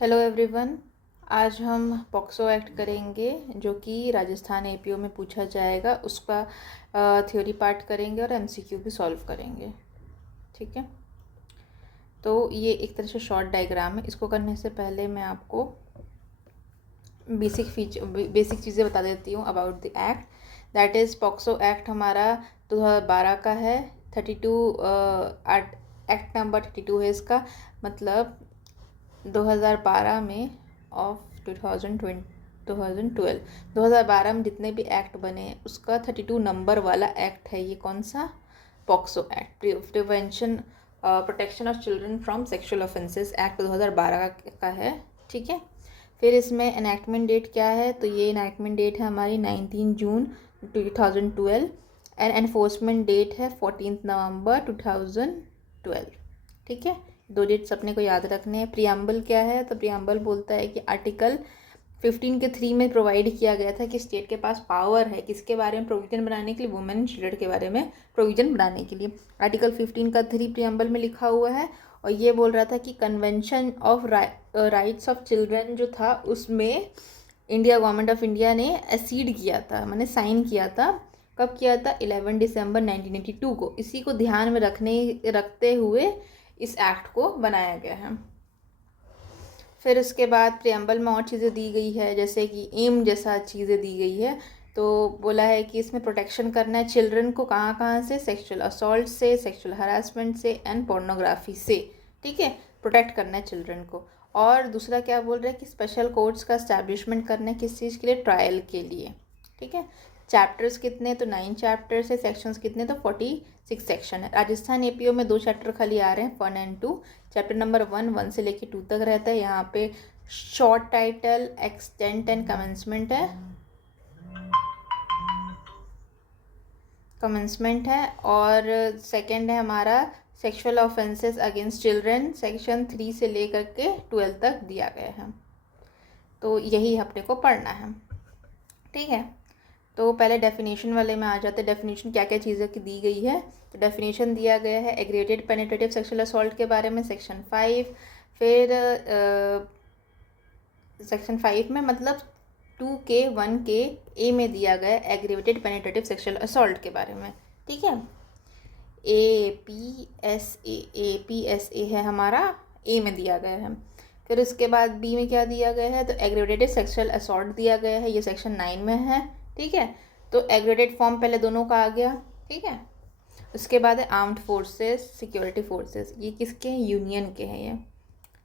Hello everyone. आज हम POCSO act करेंगे जो कि राजस्थान एपीओ में पूछा जाएगा। उसका थ्योरी पार्ट करेंगे और एमसीक्यू भी सॉल्व करेंगे। ठीक है, तो ये एक तरह से शॉर्ट डायग्राम है। इसको करने से पहले मैं आपको बेसिक चीज़ें बता देती हूँ about the act. That is POCSO act हमारा 2012 का है। 32 एक्ट नंबर 32 है इसका। मतलब 2012 में ऑफ 2012 में जितने भी एक्ट बने उसका 32 नंबर वाला एक्ट है ये। कौन सा? POCSO act, prevention protection of children from sexual offences act 2012 का है। ठीक है, फिर इसमें एनैक्टमेंट डेट क्या है? तो ये एनैक्टमेंट डेट है हमारी 19 जून 2012 एंड एनफोर्समेंट डेट है 14 नवंबर 2012। ठीक है, दो डेट्स अपने को याद रखने हैं। प्रियम्बल क्या है? तो प्रियम्बल बोलता है कि आर्टिकल 15 के 3 में प्रोवाइड किया गया था कि स्टेट के पास पावर है किसके बारे में प्रोविजन बनाने के लिए, वुमेन एंड चिल्ड्रन के बारे में प्रोविजन बनाने के लिए। आर्टिकल 15 का 3 प्रियम्बल में लिखा हुआ है और ये बोल रहा था कि convention of rights of children जो था उसमें इंडिया गवर्नमेंट ऑफ इंडिया ने एसीड किया था, मैंने साइन किया था। कब किया था? 11 दिसंबर 1982 को। इसी को ध्यान में रखते हुए इस एक्ट को बनाया गया है। फिर उसके बाद प्रियम्बल में और चीज़ें दी गई है, जैसे कि एम जैसा चीज़ें दी गई है। तो बोला है कि इसमें प्रोटेक्शन करना है चिल्ड्रन को कहाँ कहाँ से? सेक्सुअल असॉल्ट से, सेक्सुअल हरासमेंट से एंड पोर्नोग्राफी से। ठीक है, प्रोटेक्ट करना है चिल्ड्रन को। और दूसरा क्या बोल रहे हैं कि स्पेशल कोर्ट्स का एस्टैब्लिशमेंट करना है किस चीज़ के लिए? ट्रायल के लिए। ठीक है, चैप्टर्स कितने? तो 9 चैप्टर्स है। सेक्शंस कितने? तो 46 सेक्शन है। राजस्थान एपीओ में 2 चैप्टर खाली आ रहे हैं, 1 एंड 2। चैप्टर नंबर 1 से लेके 2 तक रहता है। यहाँ पे short title, extent and commencement है। और सेकंड है हमारा sexual offences against children, section 3 से लेकर के 12 तक दिया गया है। तो यही अपने को पढ़ना है। ठीक है, तो पहले डेफिनेशन वाले में आ जाते हैं। डेफिनेशन क्या क्या चीज़ें की दी गई है? तो डेफिनेशन दिया गया है एग्रेवेटेड पेनिट्रेटिव सेक्सुअल असॉल्ट के बारे में, सेक्शन 5। फिर सेक्शन 5 में मतलब 2 के 1 के ए में दिया गया एग्रेवेटेड पेनिट्रेटिव सेक्सुअल असॉल्ट के बारे में। ठीक है, APSA है हमारा, ए में दिया गया है। फिर उसके बाद बी में क्या दिया गया है? तो एग्रेवेटेड सेक्सुअल असॉल्ट दिया गया है, ये सेक्शन 9 में है। ठीक है, तो एग्रेवेटेड फॉर्म पहले दोनों का आ गया। ठीक है, उसके बाद है आर्म्ड फोर्सेस, सिक्योरिटी फोर्सेस, ये किसके हैं? यूनियन के हैं ये।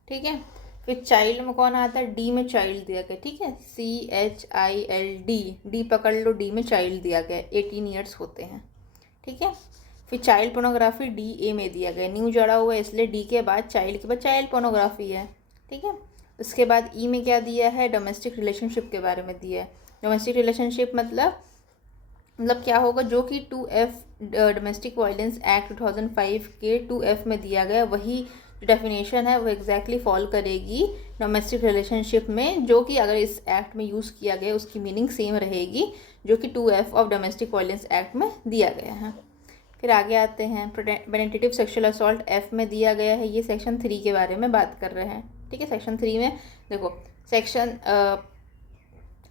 ठीक है, फिर चाइल्ड में कौन आता है? डी में चाइल्ड दिया गया। ठीक है, CHILD, डी पकड़ लो, डी में चाइल्ड दिया गया, 18 ईयर्स होते हैं। ठीक है, फिर चाइल्ड पोर्नोग्राफी DA में दिया गया, न्यू जड़ा हुआ है इसलिए डी के बाद चाइल्ड के बाद चाइल्ड पोर्नोग्राफी है। ठीक है, उसके बाद ई में क्या दिया है? डोमेस्टिक रिलेशनशिप के बारे में दिया है। डोमेस्टिक रिलेशनशिप मतलब क्या होगा? जो कि 2F डोमेस्टिक वायलेंस एक्ट 2005 के 2F में दिया गया, वही डेफिनेशन है वो एग्जैक्टली फॉलो करेगी डोमेस्टिक रिलेशनशिप में, जो कि अगर इस एक्ट में यूज़ किया गया उसकी मीनिंग सेम रहेगी जो कि 2F of domestic violence act में दिया गया है। फिर आगे आते हैं, पेनिट्रेटिव सेक्सुअल असॉल्ट F में दिया गया है, ये सेक्शन 3 के बारे में बात कर रहे हैं। ठीक है, सेक्शन 3 में देखो सेक्शन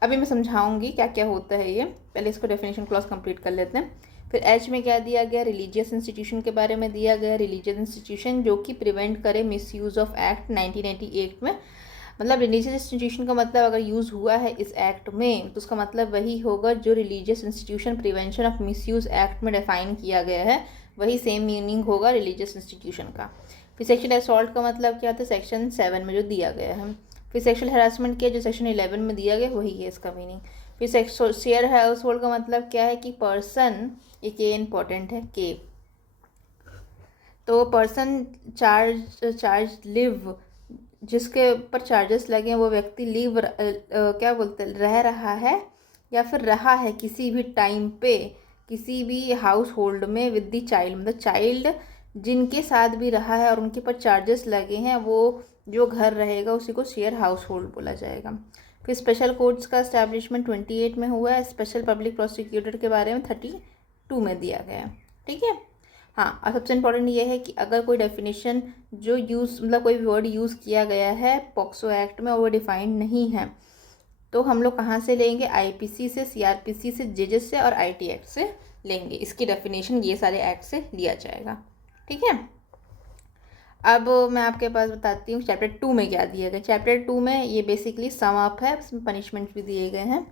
अभी मैं समझाऊंगी क्या क्या होता है ये, पहले इसको डेफिनेशन क्लॉज कंप्लीट कर लेते हैं। फिर एच में क्या दिया गया? रिलीजियस इंस्टीट्यूशन के बारे में दिया गया। रिलीजियस इंस्टीट्यूशन जो कि प्रिवेंट करे मिसयूज ऑफ एक्ट 1998 में। मतलब रिलीजियस इंस्टीट्यूशन का मतलब अगर यूज़ हुआ है इस एक्ट में तो उसका मतलब वही होगा जो religious institution prevention of misuse act में डिफाइन किया गया है, वही सेम मीनिंग होगा रिलीजियस इंस्टीट्यूशन का। फिर सेक्शुअल असॉल्ट का मतलब क्या था? सेक्शन 7 में जो दिया गया है। फिर सेक्सुअल हरासमेंट किया जो सेक्शन 11 में दिया गया, वही है इसका मीनिंग। फिर शेयर हाउस होल्ड का मतलब क्या है? कि पर्सन, ये के इम्पोर्टेंट है, के, तो पर्सन चार्ज लिव, जिसके ऊपर चार्जेस लगे हैं वो व्यक्ति लिव क्या बोलते हैं, रह रहा है या फिर रहा है किसी भी टाइम पे किसी भी हाउस होल्ड में विद द चाइल्ड, मतलब चाइल्ड जिनके साथ भी रहा है और उनके ऊपर चार्जेस लगे हैं, वो जो घर रहेगा उसी को शेयर हाउस होल्ड बोला जाएगा। फिर स्पेशल कोर्ट्स का एस्टैब्लिशमेंट 28 में हुआ है। स्पेशल पब्लिक प्रोसिक्यूटर के बारे में 32 में दिया गया है। ठीक है, हाँ, और सबसे इम्पोर्टेंट ये है कि अगर कोई डेफिनेशन जो यूज़ मतलब कोई वर्ड यूज़ किया गया है पॉक्सो एक्ट में और वो डिफाइंड नहीं है तो हम लोग कहाँ से लेंगे, आईपीसी से, सीआरपीसी से, जेजेस से और आईटी एक्ट से लेंगे। इसकी डेफिनेशन ये सारे एक्ट से लिया जाएगा। ठीक है, अब मैं आपके पास बताती हूँ चैप्टर 2 में क्या दिया गया। चैप्टर 2 में ये बेसिकली सम अप है, उसमें पनिशमेंट भी दिए गए हैं।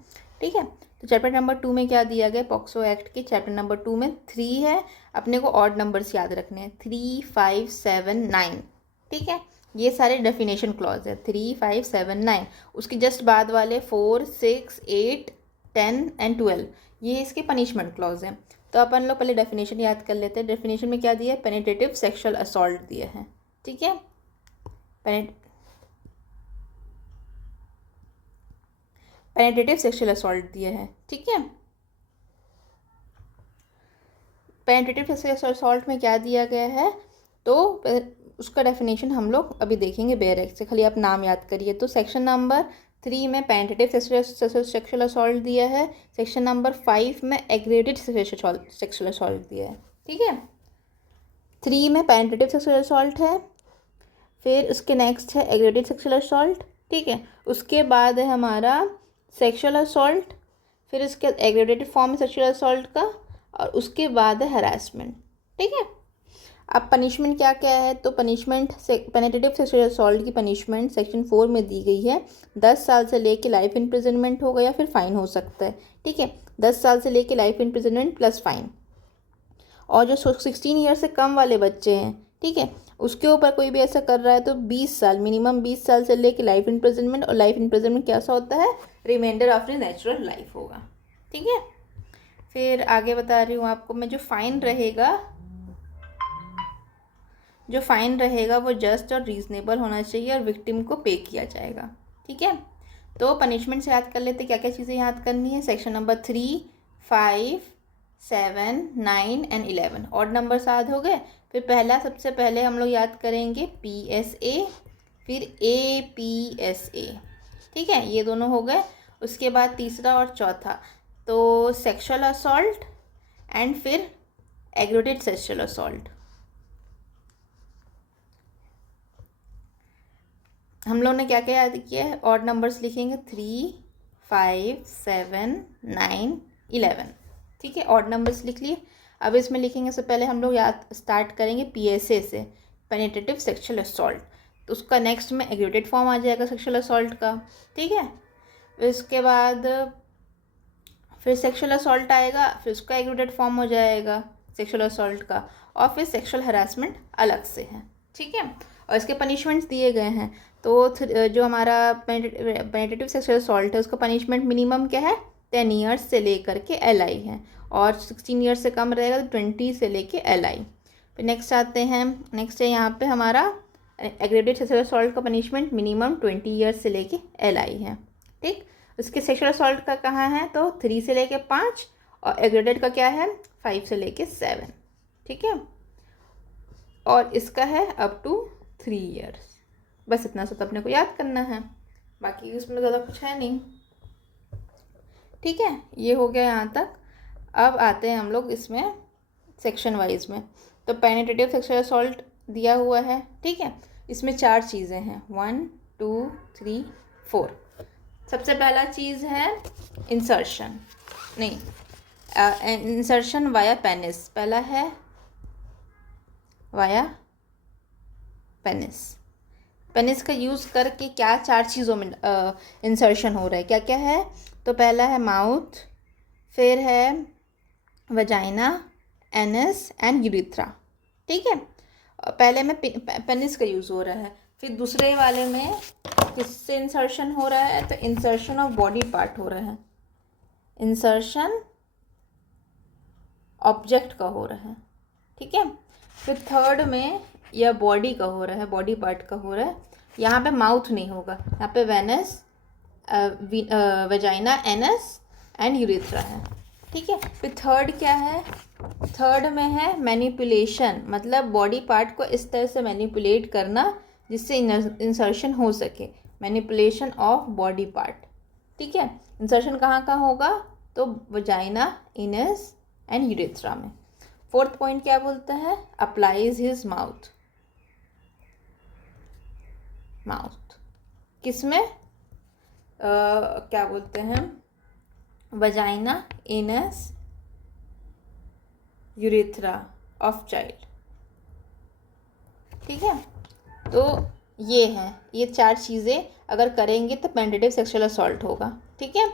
ठीक है, तो चैप्टर नंबर 2 में क्या दिया गया, पॉक्सो एक्ट के चैप्टर नंबर 2 में 3 है, अपने को ऑड नंबर्स याद रखने हैं, 3, 5, 7, 9। ठीक है, ये सारे डेफिनेशन क्लॉज है, 3, 5, 7, 9। उसके जस्ट बाद वाले 4, 6, 8, 10 एंड 12 ये इसके पनिशमेंट क्लॉज हैं। तो अपन लोग पहले डेफिनेशन याद कर लेते हैं। डेफिनेशन में क्या दिया है, पेनिट्रेटिव सेक्सुअल असॉल्ट दिया है। ठीक है, पेनिट्रेटिव सेक्सुअल असॉल्ट दिया है। ठीक है, पेनिट्रेटिव सेक्सुअल असॉल्ट में क्या दिया गया है, तो उसका डेफिनेशन हम लोग अभी देखेंगे बेयर एक्ट से, खाली आप नाम याद करिए। तो सेक्शन नंबर 3 में पेनिट्रेटिव सेक्सुअल असॉल्ट दिया है, सेक्शन नंबर 5 में एग्रेवेटेड सेक्सुअल असॉल्ट दिया है। ठीक है, 3 में पेनिट्रेटिव सेक्सुअल असॉल्ट है, फिर उसके नेक्स्ट है एग्रेवेटेड सेक्सुअल असॉल्ट। ठीक है, उसके बाद है हमारा सेक्सुअल असॉल्ट, फिर उसके एग्रेवेटेड फॉर्म है सेक्सुअल असॉल्ट का, और उसके बाद है हरासमेंट। ठीक है, अब पनिशमेंट क्या क्या है, तो पनिशमेंट पेनिट्रेटिव सेक्सुअल असॉल्ट की पनिशमेंट सेक्शन 4 में दी गई है, 10 साल से लेके लाइफ इम्प्रिजनमेंट होगा या फिर फाइन हो सकता है। ठीक है, 10 साल से लेके लाइफ इम्प्रिजनमेंट प्लस फाइन। और जो 16 ईयर से कम वाले बच्चे हैं, ठीक है, उसके ऊपर कोई भी ऐसा कर रहा है तो 20 साल, मिनिमम 20 साल से लेके लाइफ इम्प्रिजनमेंट, और लाइफ इम्प्रिजनमेंट कैसा होता है, रिमाइंडर ऑफ नेचुरल लाइफ होगा। ठीक है, फिर आगे बता रही हूँ आपको मैं, जो फाइन रहेगा वो जस्ट और रीजनेबल होना चाहिए और विक्टिम को पे किया जाएगा। ठीक है, तो पनिशमेंट से याद कर लेते क्या क्या चीज़ें याद करनी है। Section number 3, 5, 7, 9 and 11 odd number याद हो गए। फिर पहला, सबसे पहले हम लोग याद करेंगे PSA, फिर APSA। ठीक है, ये दोनों हो गए। उसके बाद तीसरा और चौथा तो सेक्सुअल असॉल्ट एंड फिर एग्रेवेटेड सेक्सुअल असॉल्ट। हम लोग ने क्या क्या याद किया है, ऑड नंबर्स लिखेंगे 3, 5, 7, 9, 11। ठीक है, ऑड नंबर्स लिख लिए। अब इसमें लिखेंगे, सबसे पहले हम लोग याद स्टार्ट करेंगे PSA से, पेनिट्रेटिव सेक्सुअल असॉल्ट। तो उसका नेक्स्ट में एग्रेवेटेड फॉर्म आ जाएगा सेक्सुअल असॉल्ट का। ठीक है, इसके बाद फिर सेक्सुअल असॉल्ट आएगा, फिर उसका एग्रेवेटेड फॉर्म हो जाएगा सेक्सुअल असॉल्ट का, और फिर सेक्सुअल हरासमेंट अलग से है। ठीक है, और इसके पनिशमेंट्स दिए गए हैं। तो जो हमारा पेनिट्रेटिव सेक्सुअल असॉल्ट है उसका पनिशमेंट मिनिमम क्या है, 10 ईयर्स से लेकर के LI है, और 16 ईयर्स से कम रहेगा तो 20 से लेके LI। फिर नेक्स्ट आते हैं, नेक्स्ट है यहाँ पे हमारा एग्रेवेटेड सेक्सुअल असॉल्ट का पनिशमेंट मिनिमम 20 ईयर्स से लेके LI है। ठीक, उसके सेक्सुअल असॉल्ट का कहाँ है, तो 3 से लेके 5, और एग्रेवेटेड का क्या है, 5 से लेके 7। ठीक है, और इसका है अप टू 3 ईयर्स। बस इतना सा तो अपने को याद करना है, बाकी उसमें ज़्यादा कुछ है नहीं। ठीक है, ये हो गया यहाँ तक। अब आते हैं हम लोग इसमें सेक्शन वाइज में। तो पेनिट्रेटिव सेक्सुअल असॉल्ट दिया हुआ है। ठीक है, इसमें 4 चीज़ें हैं, 1, 2, 3, 4। सबसे पहला चीज़ है इंसर्शन, नहीं इंसर्शन वाया पेनिस। पहला है वाया पेनिस। पेनिस का यूज़ करके क्या 4 चीज़ों में इंसर्शन हो रहा है, क्या क्या है, तो पहला है माउथ, फिर है वजाइना, एनस एंड यूरिथ्रा। ठीक है, पहले में पेनिस का यूज़ हो रहा है। फिर दूसरे वाले में किससे इंसर्शन हो रहा है, तो इंसर्शन ऑफ बॉडी पार्ट हो रहा है, इंसर्शन ऑब्जेक्ट का हो रहा है। ठीक है, फिर थर्ड में या बॉडी का हो रहा है, बॉडी पार्ट का हो रहा है। यहाँ पे माउथ नहीं होगा, यहाँ पे venus, vagina, anus and urethra है। ठीक है, फिर थर्ड क्या है, थर्ड में है मैनिपुलेशन, मतलब बॉडी पार्ट को इस तरह से मैनिपुलेट करना जिससे इंसर्शन हो सके, मैनिपुलेशन ऑफ बॉडी पार्ट। ठीक है, इंसर्शन कहाँ कहाँ होगा, तो वजाइना, इनस एंड यूरिथ्रा में। फोर्थ पॉइंट क्या बोलता है, अप्लाइज हिज माउथ, माउथ किसमें, क्या बोलते हैं, vagina, anus, urethra of child. ठीक है, तो ये हैं, ये 4 चीज़ें अगर करेंगे तो पेनिट्रेटिव सेक्सुअल असॉल्ट होगा। ठीक है,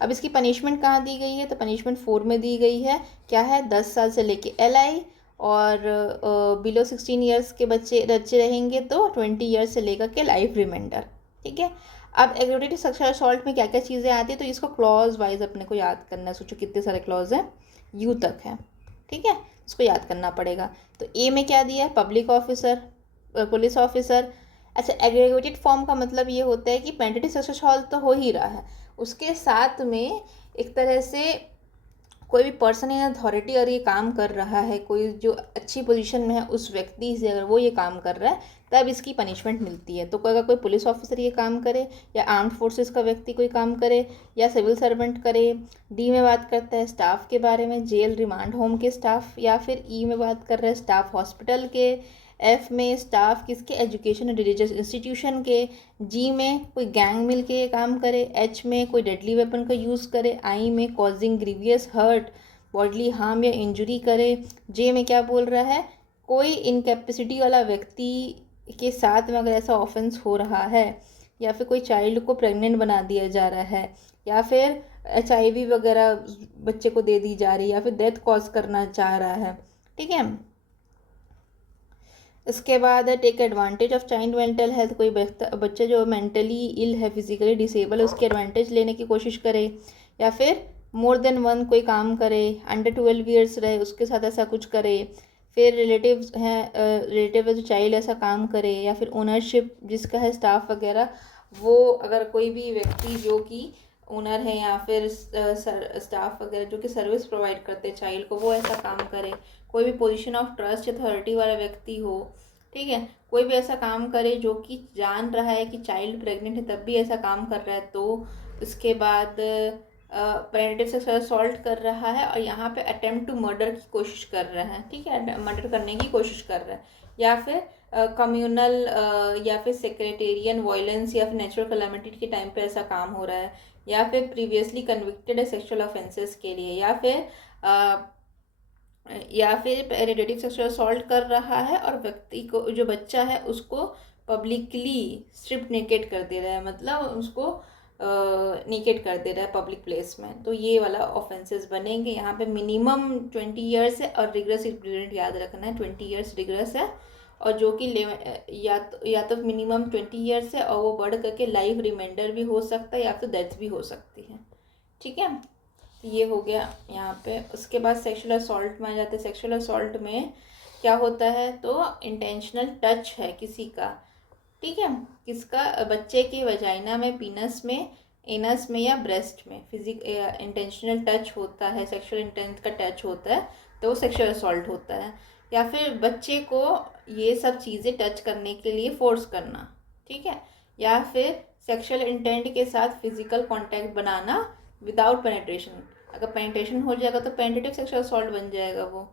अब इसकी पनिशमेंट कहाँ दी गई है, तो पनिशमेंट 4 में दी गई है। क्या है, 10 साल से लेके LI, और बिलो 16 ईयर्स के बच्चे रहेंगे तो 20 ईयर्स से लेकर के लाइफ रिमाइंडर। ठीक है, अब एग्रेवेटेड सेक्सुअल असॉल्ट में क्या क्या चीज़ें आती है, तो इसको क्लॉज वाइज अपने को याद करना है। सोचो कितने सारे क्लॉज हैं, यू तक है। ठीक है, इसको याद करना पड़ेगा। तो ए में क्या दिया है, पब्लिक ऑफिसर, पुलिस ऑफिसर। अच्छा, एग्रीगेटेड फॉर्म का मतलब ये होता है कि पेनिट्रेटिव सेक्सुअल असॉल्ट तो हो ही रहा है, उसके साथ में एक तरह से कोई भी पर्सन इन अथॉरिटी अगर ये काम कर रहा है, कोई जो अच्छी पोजीशन में है उस व्यक्ति से अगर वो ये काम कर रहा है, तब इसकी पनिशमेंट मिलती है। तो अगर कोई पुलिस ऑफिसर ये काम करे, या आर्म्ड फोर्सेस का व्यक्ति कोई काम करे, या सिविल सर्वेंट करे। डी में बात करता है स्टाफ के बारे में, जेल रिमांड होम के स्टाफ, या फिर ई में बात कर रहे हैं स्टाफ हॉस्पिटल के, एफ में स्टाफ किसके, एजुकेशन और रिलीजियस इंस्टीट्यूशन के, जी में कोई गैंग मिल के ये काम करे, एच में कोई डेडली वेपन का यूज़ करे, आई में causing grievous hurt, bodily harm या इंजरी करे, जे में क्या बोल रहा है, कोई इनकेपेसिटी वाला व्यक्ति के साथ में अगर ऐसा ऑफेंस हो रहा है, या फिर कोई चाइल्ड को प्रेग्नेंट बना दिया जा रहा है, या फिर HIV वगैरह बच्चे को दे दी जा रही है, या फिर डेथ कॉज करना चाह रहा है। ठीक है, इसके बाद है take advantage of child mental health, कोई बच्चा जो मेंटली इल है, फिजिकली डिसेबल है, उसकी एडवांटेज लेने की कोशिश करे, या फिर मोर देन वन कोई काम करे, अंडर 12 ईयर्स रहे उसके साथ ऐसा कुछ करे, फिर रिलेटिव्स हैं, रिलेटिव है जो चाइल्ड ऐसा काम करे, या फिर ओनरशिप जिसका है स्टाफ वगैरह, वो अगर कोई भी व्यक्ति जो कि ओनर है या फिर स्टाफ वगैरह जो कि सर्विस प्रोवाइड करते हैं चाइल्ड को, वो ऐसा काम करे, कोई भी पोजीशन ऑफ ट्रस्ट अथॉरिटी वाला व्यक्ति हो। ठीक है, कोई भी ऐसा काम करे जो कि जान रहा है कि चाइल्ड प्रेग्नेंट है तब भी ऐसा काम कर रहा है, तो उसके बाद पेनिट्रेटिव सेक्सुअल असॉल्ट कर रहा है, और यहाँ पे अटेम्प्ट टू मर्डर की कोशिश कर रहा है। ठीक है, मर्डर करने की कोशिश कर रहा है, या फिर कम्युनल या फिर सेक्रेटेरियन वायलेंस, या फिर नेचुरल कैलामिटी के टाइम पे ऐसा काम हो रहा है, या फिर प्रीवियसली कन्विक्टेड है सेक्सुअल ऑफेंसेस के लिए, या फिर पेनिट्रेटिव सेक्सुअल असॉल्ट कर रहा है और व्यक्ति को, जो बच्चा है उसको पब्लिकली स्ट्रिप नेकेड कर दे रहा है, मतलब उसको नेकेड कर दे रहा है पब्लिक प्लेस में, तो ये वाला ऑफेंसेस बनेंगे। यहाँ पे मिनिमम 20 ईयर्स है, और रिग्रेस इम्प्लीमेंट याद रखना है, 20 ईयर्स रिग्रेस है, और जो कि या तो मिनिमम 20 ईयर्स है, और वो बढ़ करके लाइफ रिमाइंडर भी हो सकता है, या फिर डेथ भी हो सकती है। ठीक है, ये हो गया यहाँ पे। उसके बाद सेक्सुअल असॉल्ट में आ जाते हैं। सेक्सुअल असॉल्ट में क्या होता है, तो इंटेंशनल टच है किसी का। ठीक है, किसका, बच्चे की वजाइना में, पीनस में, एनस में या ब्रेस्ट में इंटेंशनल टच होता है, सेक्सुअल इंटेंट का टच होता है, तो वो सेक्सुअल असॉल्ट होता है। या फिर बच्चे को ये सब चीज़ें टच करने के लिए फोर्स करना। ठीक है, या फिर सेक्सुअल इंटेंट के साथ फिजिकल कांटेक्ट बनाना विदाउट पेनिट्रेशन। अगर पेनिट्रेशन हो जाएगा तो पेनिट्रेटिव सेक्सुअल असॉल्ट बन जाएगा वो।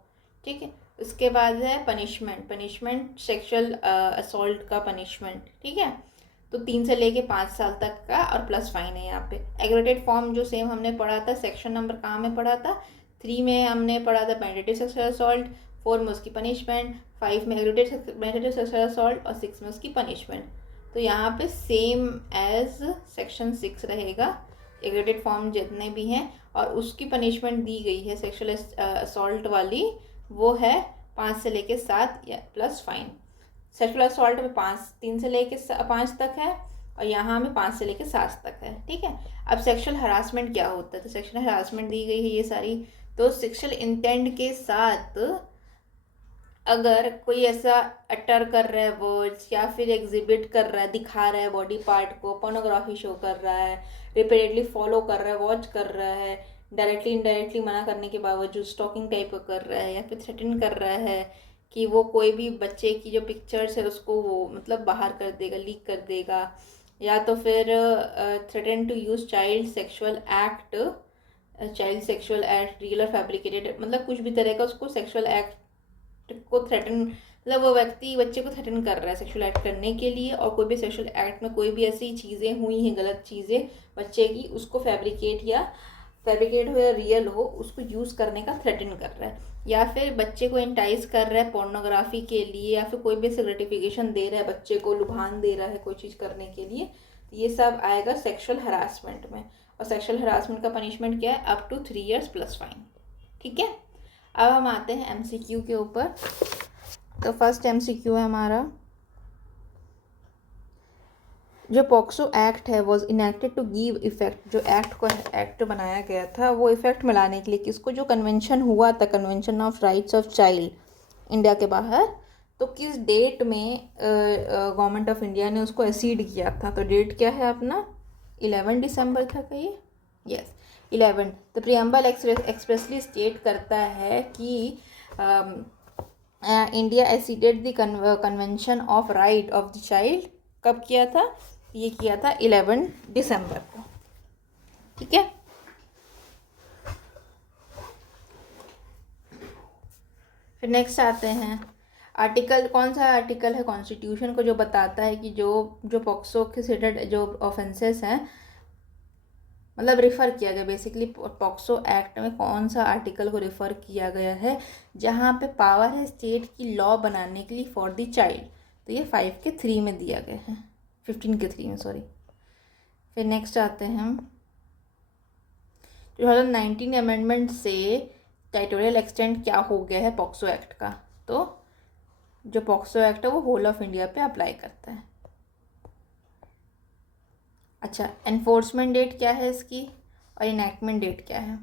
ठीक है, उसके बाद है पनिशमेंट सेक्सुअल असॉल्ट का पनिशमेंट। ठीक है, तो 3 से लेके 5 साल तक का, और प्लस फाइन है यहाँ पे। एग्रेवेटेड फॉर्म जो सेम हमने पढ़ा था, सेक्शन नंबर कहाँ में पढ़ा था, 3 में हमने पढ़ा था पेनिट्रेटिव सेक्सुअल असॉल्ट, 4 में उसकी पनिशमेंट, 5 में एग्रेवेटेड सेक्सुअल असॉल्ट, और 6 में उसकी पनिशमेंट। तो यहाँ पे सेम एज सेक्शन 6 रहेगा, एग्रेवेटेड फॉर्म जितने भी हैं, और उसकी पनिशमेंट दी गई है सेक्सुअल असॉल्ट वाली, वो है 5 से लेके 7 या प्लस फाइन। सेक्सुअल असॉल्ट में 3 से लेके 5 तक है, और यहाँ में 5 से लेके 7 तक है। ठीक है, अब सेक्सुअल हरासमेंट क्या होता है, तो सेक्सुअल हरासमेंट दी गई है ये सारी। तो सेक्सुअल इंटेंट के साथ अगर कोई ऐसा अटर कर रहा है वर्ड्स, या फिर एग्जिबिट कर रहा है, दिखा रहा है बॉडी पार्ट को, पोर्नोग्राफी शो कर रहा है, रिपीटेडली फॉलो कर रहा है, वॉच कर रहा है, डायरेक्टली इनडायरेक्टली मना करने के बावजूद स्टॉकिंग टाइप का कर रहा है, या फिर थ्रेटन कर रहा है कि वो कोई भी बच्चे की जो पिक्चर्स है उसको वो मतलब बाहर कर देगा, लीक कर देगा, या तो फिर threaten to use child sexual act child sexual act, real और फैब्रिकेटेड, मतलब कुछ भी तरह का उसको सेक्सुअल एक्ट को थ्रेटन, मतलब वो व्यक्ति बच्चे को थ्रेटन कर रहा है सेक्सुअल एक्ट करने के लिए, और कोई भी सेक्सुअल एक्ट में कोई भी ऐसी चीज़ें हुई हैं, गलत चीज़ें बच्चे की, उसको फैब्रिकेट हो या रियल हो, उसको यूज़ करने का थ्रेटन कर रहा है, या फिर बच्चे को एंटाइज कर रहा है पोर्नोग्राफी के लिए, या फिर कोई भी ऐसे ग्रेटिफिकेशन दे रहा है, बच्चे को लुभान दे रहा है कोई चीज़ करने के लिए, ये सब आएगा सेक्सुअल हरासमेंट में। और सेक्सुअल हरासमेंट का पनिशमेंट क्या है? Up to 3 years plus fine. ठीक है, अब हम आते हैं एमसीक्यू के ऊपर। तो फर्स्ट एमसीक्यू है हमारा, जो पॉक्सो एक्ट है was enacted to give effect, जो एक्ट बनाया गया था वो इफेक्ट में लाने के लिए, किसको, जो कन्वेंशन हुआ था, convention of rights of child India के बाहर, तो किस डेट में गवर्नमेंट ऑफ इंडिया ने उसको एसीड किया था? तो डेट क्या है अपना, 11 दिसंबर था क्या ये? यस, 11। तो प्रियम्बल एक्सप्रेसली स्टेट करता है कि India acceded the convention of right of the child, कब किया था? ये किया था 11 दिसंबर को। ठीक है, फिर नेक्स्ट आते हैं आर्टिकल, कौन सा आर्टिकल है कॉन्स्टिट्यूशन को जो बताता है कि जो पॉक्सो के रिलेटेड जो ऑफेंसेस हैं, मतलब रेफ़र किया गया बेसिकली पॉक्सो एक्ट में कौन सा आर्टिकल को रेफ़र किया गया है जहाँ पे पावर है स्टेट की लॉ बनाने के लिए फॉर द चाइल्ड, तो ये 5 के 3 में दिया गया है, 15 के 3 में, सॉरी। फिर नेक्स्ट आते हैं हम, 2019 अमेंडमेंट से टेरिटोरियल एक्सटेंड क्या हो गया है पॉक्सो एक्ट का? तो जो पॉक्सो एक्ट है वो होल ऑफ इंडिया पे अप्लाई करता है। अच्छा, एनफोर्समेंट डेट क्या है इसकी और इनैक्टमेंट डेट क्या है?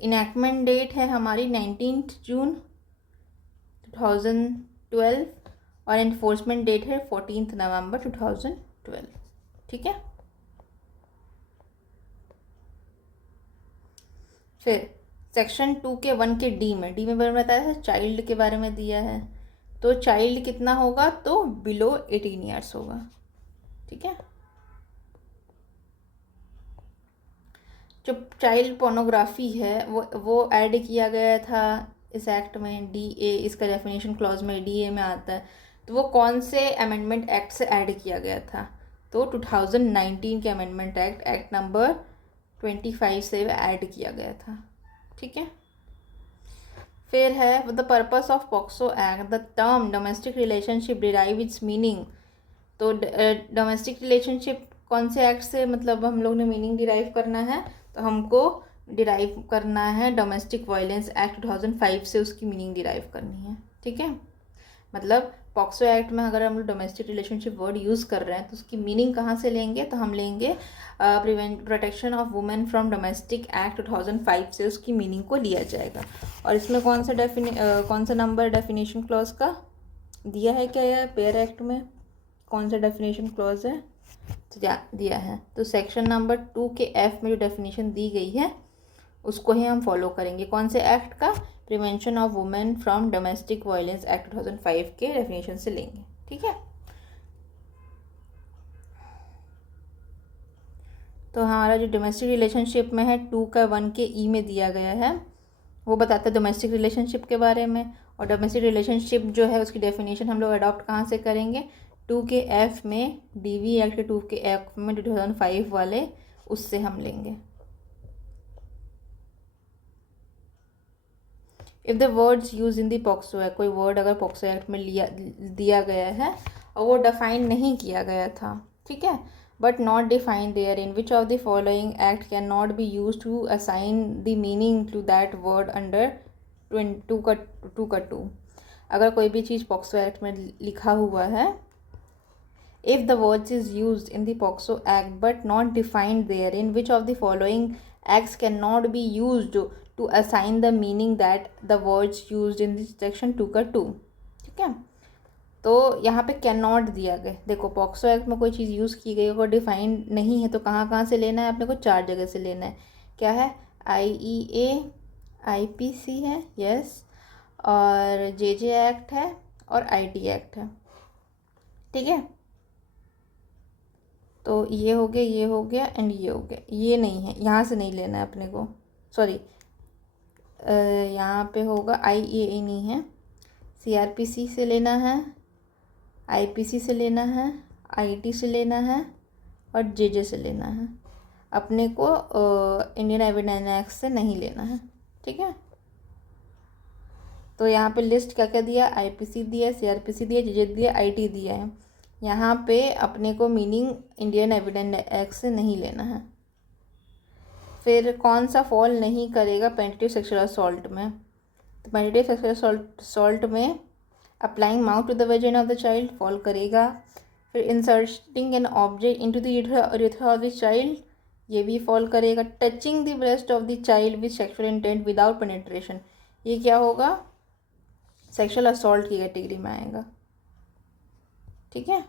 इनैक्टमेंट डेट है हमारी 19 जून 2012 और एनफोर्समेंट डेट है 14 नवंबर 2012। ठीक है, फिर सेक्शन 2 के 1 के डी में बताया था चाइल्ड के बारे में दिया है, तो चाइल्ड कितना होगा? तो बिलो 18 ईयर्स होगा। ठीक है, जो चाइल्ड पोर्नोग्राफी है वो ऐड किया गया था इस एक्ट में, DA, इसका डेफिनेशन क्लॉज में DA में आता है, तो वो कौन से अमेंडमेंट एक्ट से ऐड किया गया था? तो 2019 के अमेंडमेंट एक्ट नंबर 25 से ऐड किया गया था। ठीक है, फिर है the purpose of POCSO act, the term domestic relationship derive it's meaning, तो डोमेस्टिक रिलेशनशिप कौन से एक्ट से मतलब हम लोग ने मीनिंग डिराइव करना है? तो हमको डिराइव करना है डोमेस्टिक वायलेंस एक्ट 2005 से उसकी मीनिंग डिराइव करनी है। ठीक है, मतलब पॉक्सो एक्ट में अगर हम लोग डोमेस्टिक रिलेशनशिप वर्ड यूज़ कर रहे हैं तो उसकी मीनिंग कहाँ से लेंगे? तो हम लेंगे protection of women from domestic act 2005 से उसकी मीनिंग को लिया जाएगा। और इसमें कौन सा नंबर डेफिनेशन क्लॉज का दिया है क्या? यह पेयर एक्ट में कौन सा डेफिनेशन क्लॉज है? दिया है, तो सेक्शन नंबर 2 के F में जो डेफिनेशन दी गई है उसको ही हम फॉलो करेंगे। कौन से एक्ट का? Prevention of women from domestic violence act 2005 के डेफिनेशन से लेंगे। ठीक है, तो हमारा जो डोमेस्टिक रिलेशनशिप में है 2 का 1 के E में दिया गया है, वो बताता है डोमेस्टिक रिलेशनशिप के बारे में। और डोमेस्टिक रिलेशनशिप जो है उसकी डेफिनेशन हम लोग अडॉप्ट कहाँ से करेंगे? 2 के F में, DV एक्ट के 2 के F में 2005 वाले, उससे हम लेंगे। If the words use in the POCSO act, कोई वर्ड अगर पॉक्सो एक्ट में दिया गया है और वो डिफाइन नहीं किया गया था, ठीक है, but not defined there in which of the following act can not be use to assign the meaning to that word under 2 अगर कोई भी चीज़ पॉक्सो एक्ट में लिखा हुआ है, if the words is used in the POXO Act but not defined therein, which of the following acts cannot be used to assign the meaning that the words used in the section 2 का 2। ठीक है, तो यहाँ पे can not दिया गया। देखो POCSO act में कोई चीज़ यूज़ की गई अगर डिफाइंड नहीं है तो कहाँ से लेना है? अपने को 4 जगह से लेना है। क्या है? IEA, IPC है, यस, और JJ एक्ट है और IT एक्ट है। ठीक है, तो ये हो गया, ये हो गया एंड ये हो गया। ये नहीं है, यहाँ से नहीं लेना है अपने को, सॉरी यहाँ पे होगा IAA नहीं है, CRPC से लेना है, IPC से लेना है, IT से लेना है और JJ से लेना है। अपने को इंडियन एविडेंस एक्ट से नहीं लेना है, ठीक है। तो यहाँ पे लिस्ट क्या क्या दिया, IPC दिया, CRPC दिया, JJ दिया, IT दिया है। यहाँ पे अपने को मीनिंग इंडियन एविडेंस एक्ट से नहीं लेना है। फिर कौन सा फॉल नहीं करेगा पेनिट्रेटिव सेक्सुअल असॉल्ट में, तो पेनिट्रेटिव सेक्सुअल असॉल्ट में applying mouth to the vagina of the child fall करेगा। फिर inserting an object into the urethra of the child, ये भी फॉल करेगा। Touching the breast of the child with sexual intent without penetration, ये क्या होगा, sexual assault की category में आएगा, ठीक है।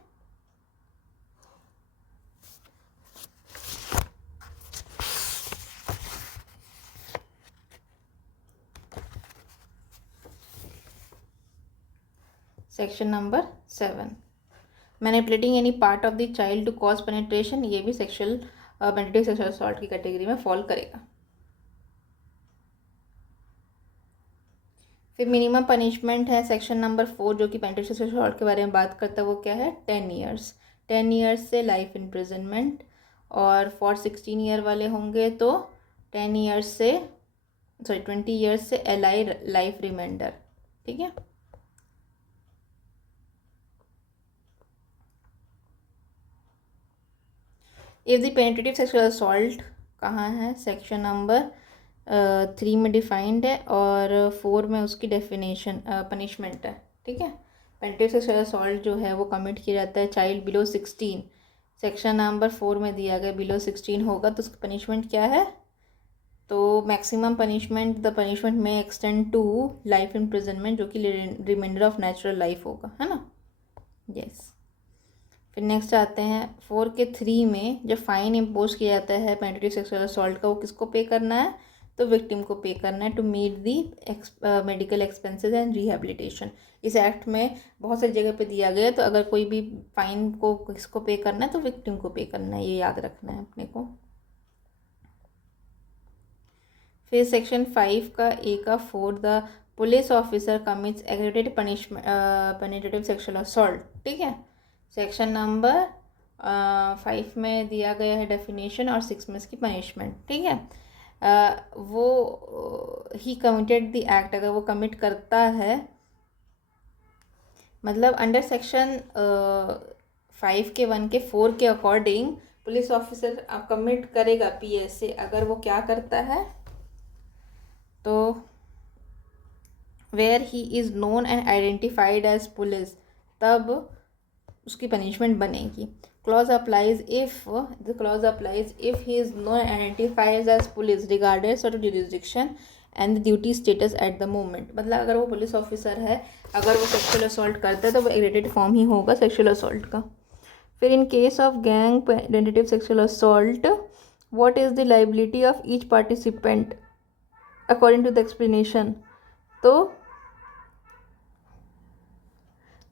Section number 7, manipulating any part of the child to cause penetration, ये भी सेक्सुअल पेनिट्रेटिव सेक्सुअल असॉल्ट की कैटेगरी में फॉल करेगा। फिर मिनिमम पनिशमेंट है सेक्शन नंबर 4 जो कि पेनिट्रेटिव सेक्सुअल असॉल्ट के बारे में बात करता है, वो क्या है, 10 ईयर्स। 10 ईयर्स से लाइफ इम्प्रिजनमेंट, और फॉर 16 ईयर वाले होंगे तो 10 ईयर्स से 20 ईयर्स से लाइफ रिमाइंडर, ठीक है। If the penetrative sexual assault कहाँ है, सेक्शन नंबर 3 में डिफाइंड है और 4 में उसकी डेफिनेशन पनिशमेंट है, ठीक है। पेनिट्रेटिव सेक्सुअल असॉल्ट जो है वो कमिट किया जाता है चाइल्ड बिलो 16, सेक्शन नंबर 4 में दिया गया बिलो 16 होगा तो उसकी पनिशमेंट क्या है, तो मैक्सिमम पनिशमेंट, द पनिशमेंट में एक्सटेंड टू लाइफ इम्प्रिजनमेंट जो कि रिमाइंडर ऑफ नेचुरल लाइफ होगा, है ना, यस। फिर नेक्स्ट आते हैं 4 के 3 में, जब फाइन इम्पोज किया जाता है पेनिट्रेटिव सेक्सुअल असॉल्ट का, वो किसको पे करना है, तो विक्टिम को पे करना है to meet the medical expenses and rehabilitation. इस एक्ट में बहुत सारी जगह पे दिया गया है, तो अगर कोई भी फाइन को किसको पे करना है तो विक्टिम को पे करना है, ये याद रखना है अपने को। फिर सेक्शन 5 का A का 4, the police officer commits aggravated penetrative sexual assault, ठीक है। सेक्शन नंबर 5 में दिया गया है डेफिनेशन और 6 में इसकी पनिशमेंट, ठीक है। वो ही कमिटेड द एक्ट, अगर वो कमिट करता है, मतलब अंडर सेक्शन 5 के 1 के 4 के अकॉर्डिंग पुलिस ऑफिसर कमिट करेगा PSA, अगर वो क्या करता है, तो where he is known and identified as police, तब उसकी पनिशमेंट बनेगी। Clause applies if the clause applies if he is not identified as police regarded of jurisdiction and the duty status at the moment, मतलब अगर वो police officer है, अगर वो sexual assault करता है तो वो एग्रेवेटेड फॉर्म ही होगा सेक्सुअल असॉल्ट का। फिर in case of gang penetrative sexual assault, what is the liability of each participant according to the explanation, तो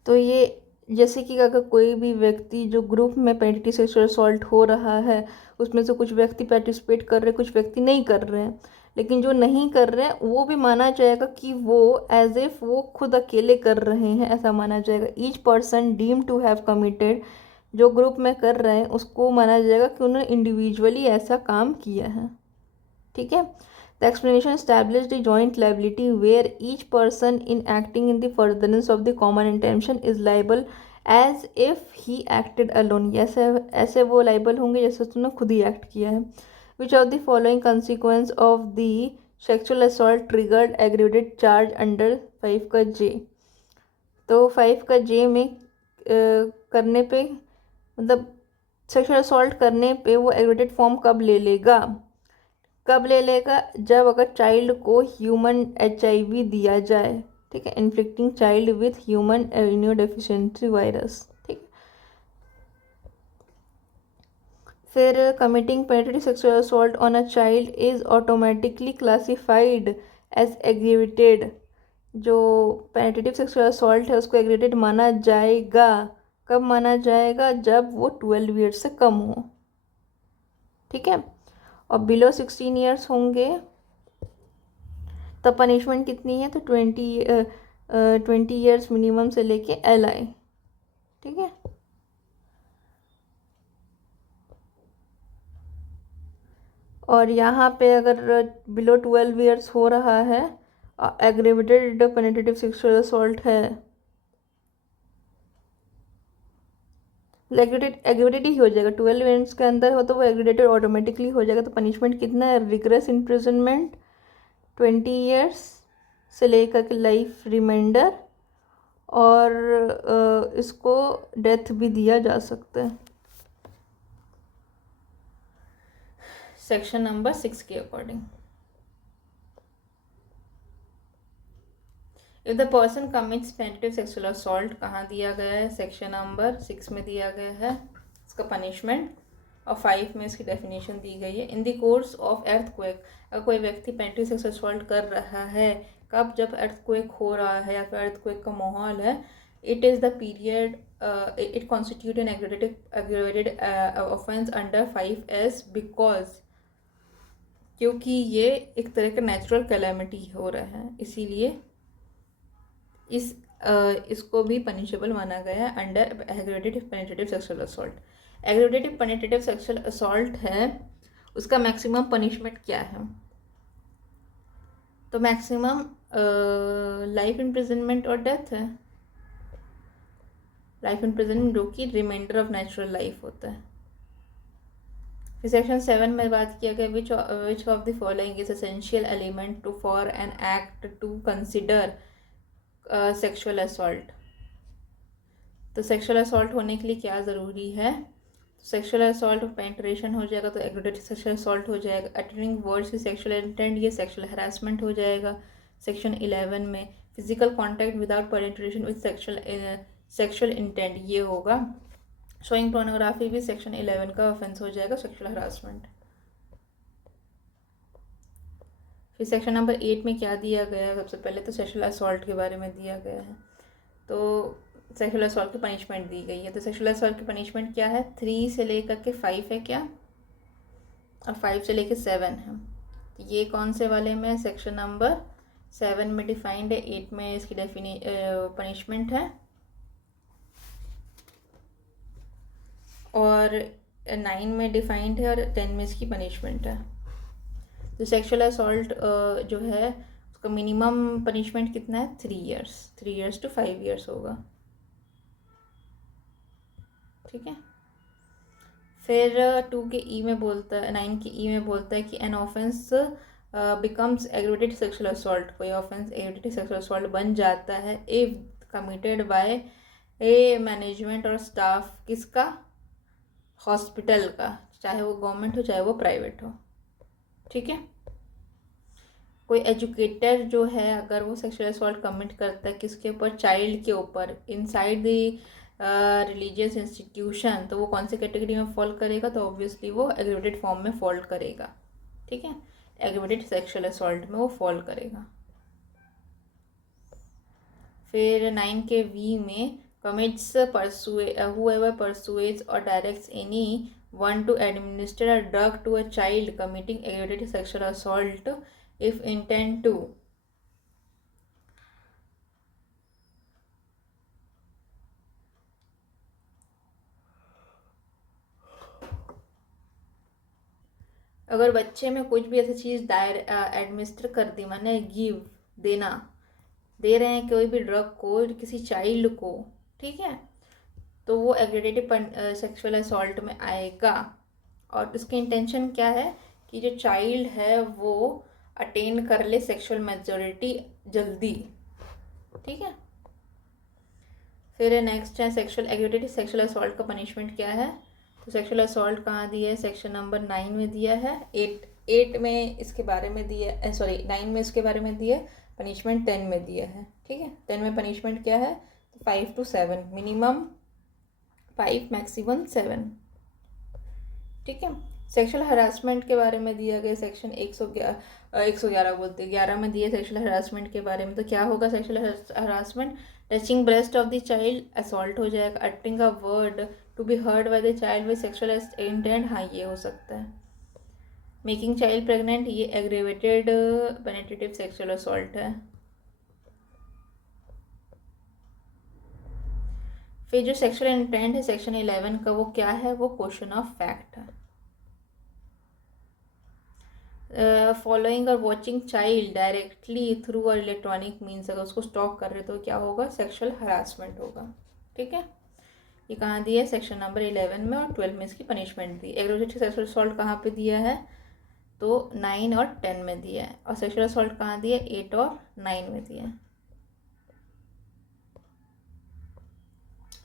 ये जैसे कि अगर कोई भी व्यक्ति जो ग्रुप में पेनिट्रेटिव सेक्सुअल असॉल्ट हो रहा है, उसमें से कुछ व्यक्ति पार्टिसिपेट कर रहे हैं, कुछ व्यक्ति नहीं कर रहे हैं, लेकिन जो नहीं कर रहे हैं वो भी माना जाएगा कि वो एज इफ वो खुद अकेले कर रहे हैं, ऐसा माना जाएगा। Each person deem to have committed, जो ग्रुप में कर रहे हैं उसको माना जाएगा कि उन्होंने इंडिविजुअली ऐसा काम किया है, ठीक है। The explanation established the joint liability where each person in acting in the furtherance of the common intention is liable as if he acted alone, ऐसे वो liable होंगे जैसे तुमने खुद ही act किया है। Which of the following consequence of the sexual assault triggered aggravated charge under 5 का J, तो 5 का J में करने पे, मतलब सेक्सुअल असॉल्ट करने पे वो एग्रेवेटेड फॉर्म कब ले लेगा, जब अगर चाइल्ड को ह्यूमन HIV दिया जाए, ठीक है, inflicting child with human immunodeficiency virus, ठीक। फिर committing penetrative sexual assault on a child is automatically classified as aggravated, जो पेनिट्रेटिव सेक्सुअल असॉल्ट है उसको एग्रेवेटेड माना जाएगा कब माना जाएगा? जब वो 12 ईयर्स से कम हो, ठीक है। और बिलो 16 ईयर्स होंगे तब पनिशमेंट कितनी है? तो 20 ईयर्स मिनिमम से लेके LI, ठीक है। और यहाँ पे अगर बिलो 12 ईयर्स हो रहा है, एग्रेवेटेड पेनिट्रेटिव सेक्सुअल असॉल्ट है, एग्रेवेटेड ही हो जाएगा। 12 ईयर्स के अंदर हो तो वो एग्रेवेटेड ऑटोमेटिकली हो जाएगा। तो पनिशमेंट कितना है? रिग्रेस इम्प्रिजनमेंट 20 ईयर्स से लेकर के लाइफ रिमाइंडर, और इसको डेथ भी दिया जा सकता है सेक्शन नंबर 6 के according. If the person commits penetrative sexual assault, कहाँ दिया गया है? सेक्शन नंबर 6 में दिया गया है इसका पनिशमेंट, और 5 में इसकी डेफिनेशन दी गई है। In the course of earthquake, अगर कोई व्यक्ति पेनिट्रेटिव सेक्सुअल असॉल्ट कर रहा है, कब? जब अर्थक्वेक हो रहा है या फिर अर्थक्वेक का माहौल है। It is the period, it constitute N aggravated offence under 5S because, क्योंकि ये एक तरह का नेचुरल कैलेमिटी हो रहा है, इसीलिए इसको भी पनिशेबल माना गया है under aggravated penetrative sexual assault. Aggravated penetrative sexual assault है, उसका मैक्सिमम पनिशमेंट क्या है? तो मैक्सिमम लाइफ इम्प्रिजनमेंट और डेथ है। लाइफ इम्प्रिजनमेंट जो कि रिमाइंडर ऑफ नेचुरल लाइफ होता है। फिर सेक्शन 7 में बात किया गया which of the following is essential element to for an act to consider sexual assault. तो सेक्सुअल असॉल्ट होने के लिए क्या ज़रूरी है? सेक्सुअल असॉल्ट पेनिट्रेशन हो जाएगा तो एग्रेवेटेड सेक्सुअल असॉल्ट हो जाएगा। अटरिंग वर्ड्स की सेक्सुअल इंटेंट, ये सेक्सुअल हरासमेंट हो जाएगा। सेक्शन 11 में physical contact without penetration with sexual intent, ये होगा। शोइंग पोर्नोग्राफी भी सेक्शन 11 का ऑफेंस हो जाएगा, सेक्सुअल हरासमेंट। फिर सेक्शन नंबर 8 में क्या दिया गया है? सबसे पहले तो सेक्सुअल असॉल्ट के बारे में दिया गया है। तो सेक्सुअल असॉल्ट की पनिशमेंट दी गई है। तो सेक्सुअल असॉल्ट की पनिशमेंट क्या है? 3 से लेकर के 5 है क्या, और 5 से लेकर 7 है। तो ये कौन से वाले में? सेक्शन नंबर 7 में डिफाइंड है, 8 में इसकी पनिशमेंट है, और 9 में डिफाइंड है, और 10 में इसकी पनिशमेंट है। तो सेक्सुअल असॉल्ट जो है उसका मिनिमम पनिशमेंट कितना है? 3 ईयर्स, 3 ईयर्स टू 5 ईयर्स होगा, ठीक है। फिर 2 के ई में बोलता है, 9 के ई में बोलता है कि an offence becomes aggravated sexual assault, कोई ऑफेंस एग्रेवेटेड सेक्सुअल असॉल्ट बन जाता है if committed by A management और स्टाफ, किसका? हॉस्पिटल का, चाहे वो गवर्नमेंट हो चाहे वो प्राइवेट हो, ठीक है। कोई एजुकेटर जो है अगर वो सेक्सुअल असॉल्ट कमिट करता है किसके ऊपर? चाइल्ड के ऊपर, इनसाइड द रिलीजियस इंस्टीट्यूशन, तो वो कौन सी कैटेगरी में फॉल करेगा? तो ऑब्वियसली वो एग्रेवेटेड फॉर्म में फॉल करेगा, ठीक है। एग्रेवेटेड सेक्सुअल असॉल्ट में वो फॉल करेगा। फिर 9 के वी में commits whoever persuades or directs anyone to administer a drug to a child committing aggravated sexual assault if intent to, अगर बच्चे में कुछ भी ऐसी चीज़ एडमिनिस्टर कर दी, माने गिव देना, दे रहे हैं कोई भी ड्रग को किसी चाइल्ड को, ठीक है, तो वो एग्रेवेटेड सेक्सुअल असॉल्ट में आएगा। और इसकी इंटेंशन क्या है कि जो चाइल्ड है वो अटेन कर ले सेक्सुअल मैच्योरिटी जल्दी, ठीक है। फिर नेक्स्ट है सेक्सुअल एग्रेवेटेड सेक्सुअल असॉल्ट का पनिशमेंट क्या है? तो सेक्सुअल असॉल्ट कहाँ दिया है? सेक्शन नंबर 9 में दिया है, 8 में इसके बारे में दिया, 9 में इसके बारे में दिया, पनिशमेंट 10 में दिया है, ठीक है। 10 में पनिशमेंट क्या है? 5 to 7, मिनिमम 5, मैक्सिमम 7, ठीक है। सेक्सुअल हरासमेंट के बारे में दिया गया सेक्शन 111 बोलते 11 में दिया सेक्सुअल हरासमेंट के बारे में। तो क्या होगा sexual harassment? Touching breast of the child assault हो जाएगा। Uttering a word to be heard by the child with sexual intent, हाँ ये हो सकता है। मेकिंग चाइल्ड प्रेग्नेंट, ये एग्रेवेटेड पेनिट्रेटिव सेक्सुअल असॉल्ट है। फिर जो सेक्सुअल इंटेंट है सेक्शन 11 का, वो क्या है, वो क्वेश्चन ऑफ फैक्ट है। फॉलोइंग और वॉचिंग चाइल्ड डायरेक्टली थ्रू और इलेक्ट्रॉनिक मीन्स, अगर उसको स्टॉक कर रहे तो क्या होगा, सेक्सुअल हरासमेंट होगा। ठीक है, ये कहाँ दिया है, सेक्शन नंबर 11 में, और 12 में इसकी पनिशमेंट दी। एग्रेवेटेड सेक्सुअल असॉल्ट कहाँ पे दिया है, तो 9 और 10 में दिया है। और सेक्सुअल असॉल्ट कहाँ दिया, 8 और 9 में दिया है।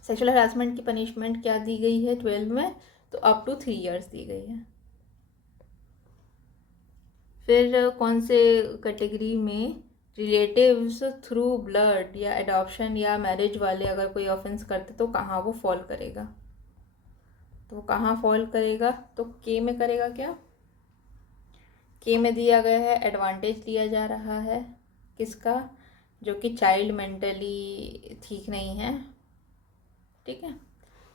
सेक्सुअल हरासमेंट की पनिशमेंट क्या दी गई है 12 में, तो अप टू 3 years दी गई है। फिर कौन से कैटेगरी में रिलेटिव्स थ्रू ब्लड या एडॉप्शन या मैरिज वाले अगर कोई ऑफेंस करते तो कहाँ वो फॉल करेगा, तो कहाँ फॉल करेगा, तो के में करेगा। क्या के में दिया गया है, एडवांटेज दिया जा रहा है किसका, जो कि चाइल्ड मेंटली ठीक नहीं है। ठीक है,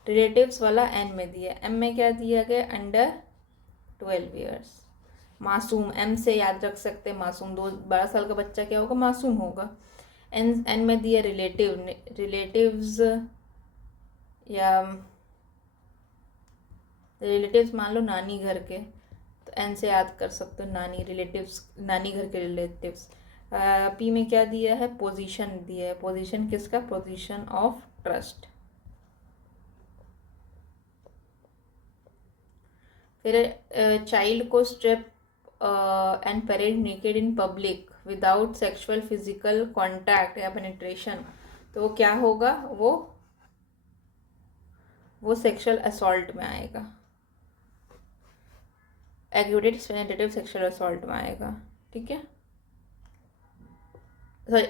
रिलेटिव्स वाला एन में दिया। एम में क्या दिया गया, अंडर 12 years, मासूम। एम से याद रख सकते हैं मासूम, 12 साल का बच्चा क्या होगा, मासूम होगा। एन में दिया रिलेटिव्स या रिलेटिव्स मान लो नानी घर के, तो एन से याद कर सकते हो नानी, रिलेटिव्स नानी घर के रिलेटिव्स। पी में क्या दिया है, पोजीशन दिया है। पोजीशन किसका, पोजीशन ऑफ ट्रस्ट। फिर चाइल्ड को strip and parade naked in public without sexual physical contact या पेनिट्रेशन, तो वो क्या होगा, वो सेक्सुअल असॉल्ट में आएगा, एग्रेवेटेड पेनिट्रेटिव सेक्सुअल असॉल्ट में आएगा। ठीक है, सॉरी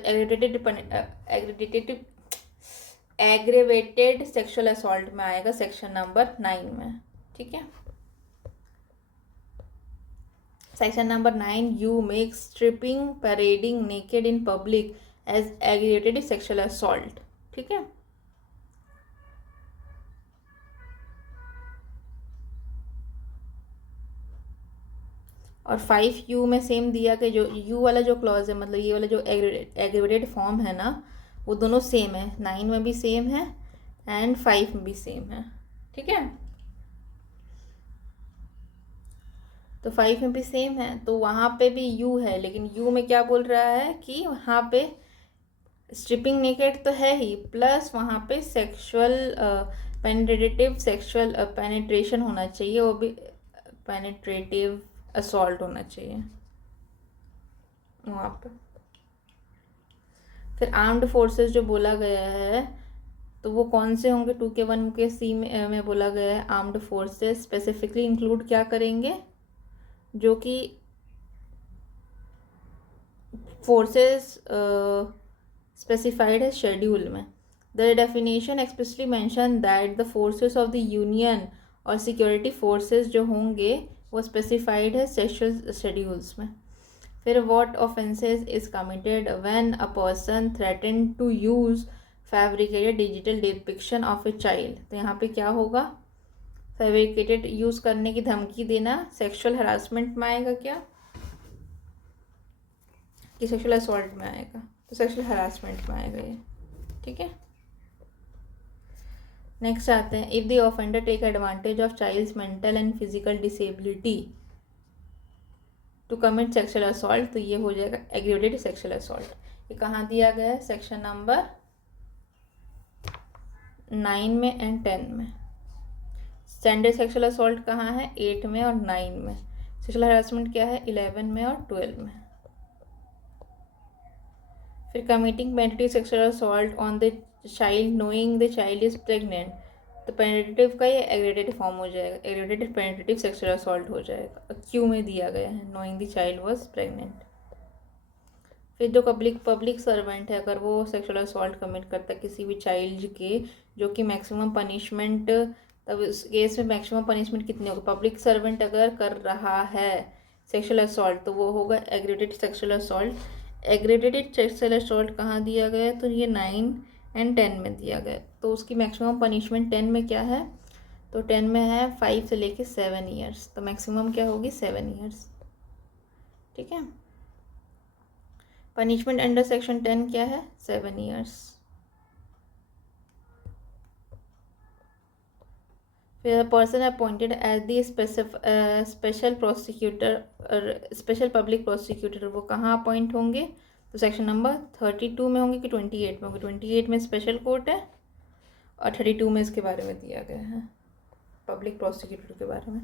एग्रेवेटेड सेक्सुअल असॉल्ट में आएगा, सेक्शन नंबर 9 में। ठीक है, section number 9, you make stripping parading naked in public as aggravated sexual assault. ठीक है, और 5U में सेम दिया कि जो यू वाला जो क्लॉज है, मतलब ये वाला जो एग्रेवेटेड फॉर्म है ना, वो दोनों सेम है, 9 में भी सेम है एंड 5 में भी सेम है। ठीक है, तो 5 में भी सेम है, तो वहाँ पे भी यू है, लेकिन यू में क्या बोल रहा है कि वहाँ पे स्ट्रिपिंग नेकेड तो है ही, प्लस वहाँ पे सेक्सुअल पेनिट्रेटिव सेक्सुअल पेनिट्रेशन होना चाहिए, वो भी पेनिट्रेटिव असॉल्ट होना चाहिए वहाँ पे। फिर आर्म्ड फोर्सेस जो बोला गया है, तो वो कौन से होंगे, 2K1 के सी में बोला गया है आर्म्ड फोर्सेस स्पेसिफिकली इंक्लूड क्या करेंगे, जो कि फोर्सेस स्पेसिफाइड है शेड्यूल में। The definition expressly mention that the forces of the union और सिक्योरिटी फोर्सेस जो होंगे वो स्पेसिफाइड है सेक्शुअल शेड्यूल्स में। फिर what offences is committed when a person threaten to use fabricated digital depiction of a child, तो यहाँ पे क्या होगा, फैब्रिकेटेड यूज़ करने की धमकी देना सेक्सुअल हरासमेंट में आएगा क्या, कि सेक्सुअल असॉल्ट में आएगा, तो सेक्सुअल हरासमेंट में आएगा ये। ठीक है, नेक्स्ट आते हैं, if the offender take advantage of child's mental and physical disability to commit sexual assault, तो ये हो जाएगा एग्रेवेटेड सेक्सुअल असॉल्ट। ये कहाँ दिया गया है, सेक्शन नंबर 9 में एंड 10 में। स्टैंडर्ड सेक्सुअल असॉल्ट कहाँ है, 8 में और 9 में। सेक्सुअल हरासमेंट क्या है, 11 में और 12 में। फिर committing penetrative sexual assault on the child knowing the child is pregnant, तो पेनिट्रेटिव का ये एग्रेवेटेड फॉर्म हो जाएगा, एग्रेवेटेड पेनिट्रेटिव सेक्सुअल असॉल्ट हो जाएगा। क्यू में दिया गया है knowing the child was pregnant. फिर जो पब्लिक सर्वेंट है, अगर वो सेक्सुअल असॉल्ट कमिट करता है किसी भी चाइल्ड के, जो कि मैक्सिमम पनिशमेंट, तब इस केस में मैक्सिमम पनिशमेंट कितनी होगी, पब्लिक सर्वेंट अगर कर रहा है सेक्सुअल असॉल्ट तो वो होगा aggravated sexual assault. Aggravated sexual assault कहाँ दिया गया है, तो ये 9 एंड 10 में दिया गया। तो उसकी मैक्सिमम पनिशमेंट 10 में क्या है, तो 10 में है 5 से लेके 7 ईयर्स, तो मैक्सिमम क्या होगी 7 ईयर्स। ठीक है, पनिशमेंट अंडर सेक्शन 10 क्या है 7 ईयर्स। फिर person appointed as the special prosecutor, special public prosecutor, वो कहाँ अपॉइंट होंगे, तो सेक्शन नंबर 32 में होंगे कि 28 में होंगे। 28 में स्पेशल कोर्ट है और 32 में इसके बारे में दिया गया है पब्लिक प्रोसिक्यूटर के बारे में।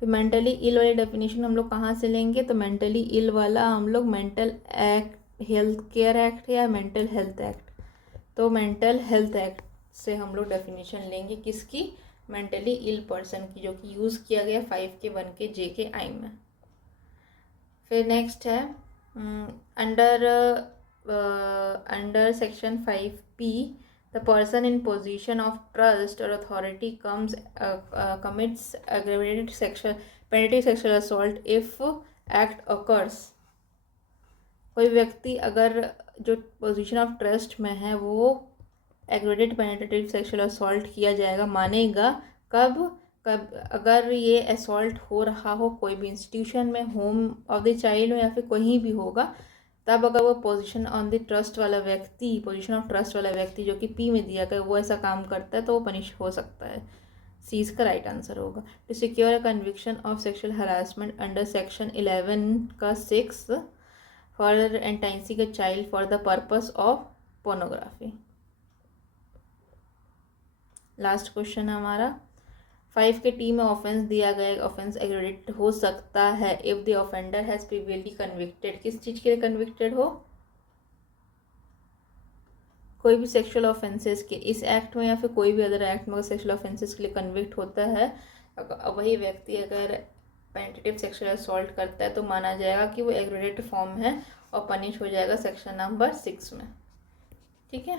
फिर मेंटली इल वाली डेफिनेशन हम लोग कहाँ से लेंगे, तो मेंटली इल वाला हम लोग mental act health care act या मेंटल हेल्थ एक्ट, तो मेंटल हेल्थ एक्ट से हम लोग डेफिनेशन लेंगे किसकी, मेंटली इल पर्सन की, जो कि यूज़ किया गया 5 के 1 के जे के आई में। फिर नेक्स्ट है under section 5P, the person in position of trust और authority commits aggravated sexual assault if act occurs। कोई व्यक्ति अगर जो पोजीशन ऑफ ट्रस्ट में है वो एग्रेवेटेड पेनिट्रेटिव सेक्सुअल असॉल्ट किया जाएगा, मानेगा कब अगर ये असॉल्ट हो रहा हो कोई भी इंस्टीट्यूशन में, होम ऑफ द चाइल्ड हो या फिर कहीं भी होगा, तब अगर वो पोजीशन ऑन द ट्रस्ट वाला व्यक्ति, पोजीशन ऑफ ट्रस्ट वाला व्यक्ति जो कि पी में दिया गया, वो ऐसा काम करता है तो वो पनिश हो सकता है। सी इसका राइट आंसर होगा। To secure a conviction of sexual harassment under section 11 का 6 for enticing a child for the purpose of pornography. Last question है हमारा 5 के टी में ऑफेंस दिया गया, ऑफेंस एग्रेवेटेड हो सकता है if the offender has previously convicted, किस चीज़ के लिए कन्विक्टेड हो, कोई भी सेक्सुअल ऑफेंसेस के, इस एक्ट में या फिर कोई भी अदर एक्ट में सेक्सुअल ऑफेंसेस के लिए कन्विक्ट होता है, वही व्यक्ति अगर पेनिट्रेटिव सेक्सुअल असॉल्ट करता है तो माना जाएगा कि वो एग्रेवेटेड फॉर्म है और पनिश हो जाएगा सेक्शन नंबर 6 में। ठीक है,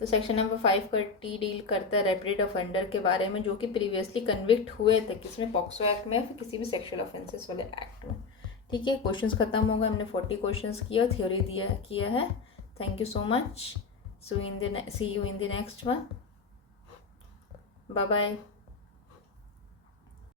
तो सेक्शन नंबर 5 का टी डील करता है रेपिड ऑफेंडर के बारे में जो कि प्रीवियसली कन्विक्ट हुए थे, किसमें, पॉक्सो एक्ट में या फिर किसी भी सेक्सुअल ऑफेंसेस वाले एक्ट में। ठीक है, क्वेश्चंस खत्म हो गए, हमने 40 क्वेश्चंस किया, थ्योरी किया है। Thank you so much, see you in the next one, bye bye.